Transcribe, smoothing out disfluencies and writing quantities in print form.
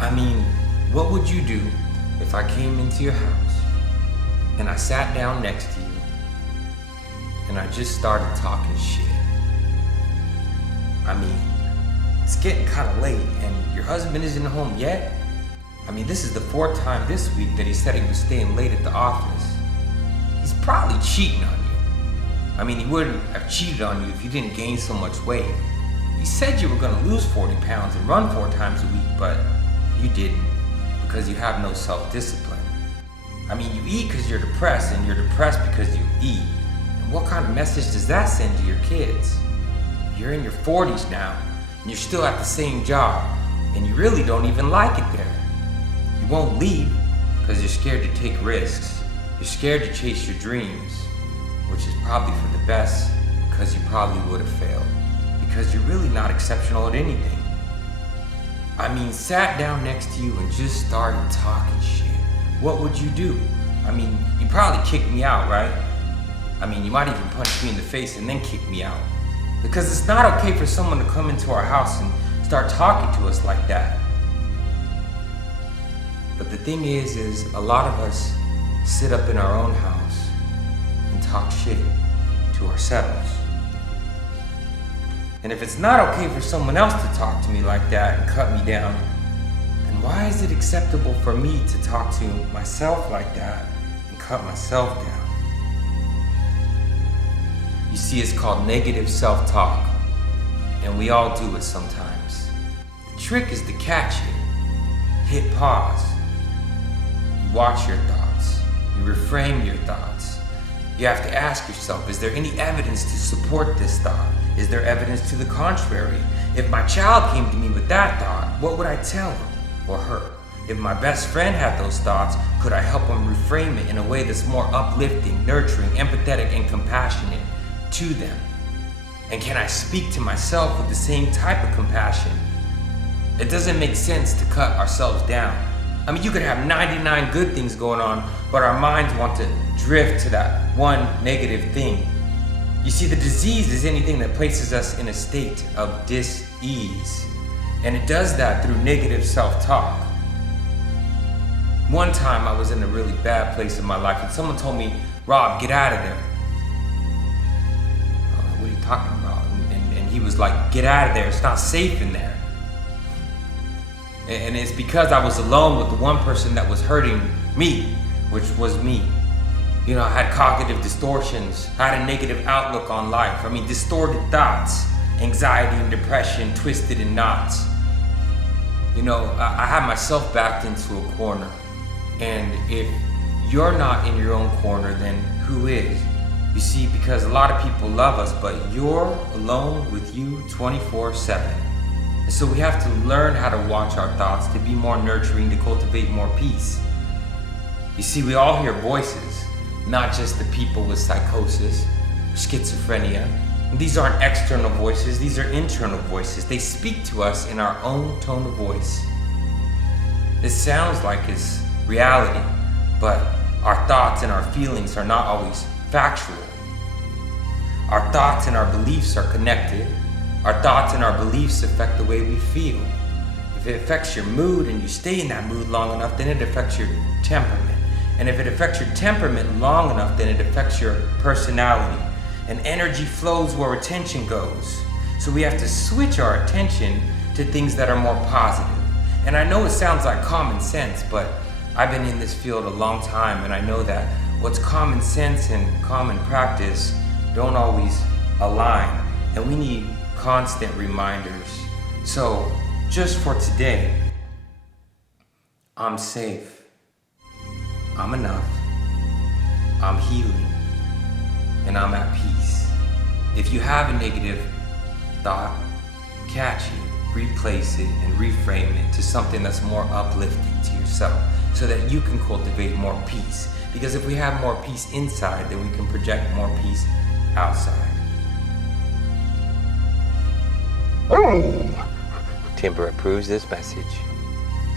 I mean, what would you do if I came into your house and I sat down next to you and I just started talking shit? I mean, it's getting kind of late and your husband isn't home yet? I mean, this is the 4th time this week that he said he was staying late at the office. He's probably cheating on you. I mean, he wouldn't have cheated on you if you didn't gain so much weight. You said you were gonna lose 40 pounds and run 4 times a week, but you didn't because you have no self-discipline. I mean, you eat because you're depressed and you're depressed because you eat. And what kind of message does that send to your kids? You're in your 40s now and you're still at the same job and you really don't even like it there. You won't leave because you're scared to take risks. You're scared to chase your dreams, which is probably for the best because you probably would have failed because you're really not exceptional at anything. I mean, sat down next to you and just started talking shit. What would you do? I mean, you'd probably kick me out, right? I mean, you might even punch me in the face and then kick me out. Because it's not okay for someone to come into our house and start talking to us like that. But the thing is a lot of us sit up in our own house and talk shit to ourselves. And if it's not okay for someone else to talk to me like that and cut me down, then why is it acceptable for me to talk to myself like that and cut myself down? You see, it's called negative self-talk, and we all do it sometimes. The trick is to catch it. Hit pause. You watch your thoughts. You reframe your thoughts. You have to ask yourself, is there any evidence to support this thought? Is there evidence to the contrary? If my child came to me with that thought, what would I tell him or her? If my best friend had those thoughts, could I help him reframe it in a way that's more uplifting, nurturing, empathetic, and compassionate to them? And can I speak to myself with the same type of compassion? It doesn't make sense to cut ourselves down. I mean, you could have 99 good things going on, but our minds want to drift to that one negative thing. You see, the disease is anything that places us in a state of dis-ease. And it does that through negative self-talk. One time I was in a really bad place in my life and someone told me, "Rob, get out of there." I'm like, "What are you talking about?" And he was like, "Get out of there, it's not safe in there." And it's because I was alone with the one person that was hurting me, which was me. You know, I had cognitive distortions, I had a negative outlook on life. I mean, distorted thoughts, anxiety and depression twisted in knots. You know, I had myself backed into a corner. And if you're not in your own corner, then who is? You see, because a lot of people love us, but you're alone with you 24/7. And so we have to learn how to watch our thoughts, to be more nurturing, to cultivate more peace. You see, we all hear voices, not just the people with psychosis, schizophrenia. And these aren't external voices, these are internal voices. They speak to us in our own tone of voice. It sounds like it's reality, but our thoughts and our feelings are not always factual. Our thoughts and our beliefs are connected. Our thoughts and our beliefs affect the way we feel. If it affects your mood and you stay in that mood long enough, then it affects your temperament. And if it affects your temperament long enough, then it affects your personality. And energy flows where attention goes. So we have to switch our attention to things that are more positive. And I know it sounds like common sense, but I've been in this field a long time and I know that what's common sense and common practice don't always align. And we need constant reminders. So, just for today, I'm safe. I'm enough. I'm healing. And I'm at peace. If you have a negative thought, catch it, replace it, and reframe it to something that's more uplifting to yourself so that you can cultivate more peace. Because if we have more peace inside, then we can project more peace outside. Timber approves this message.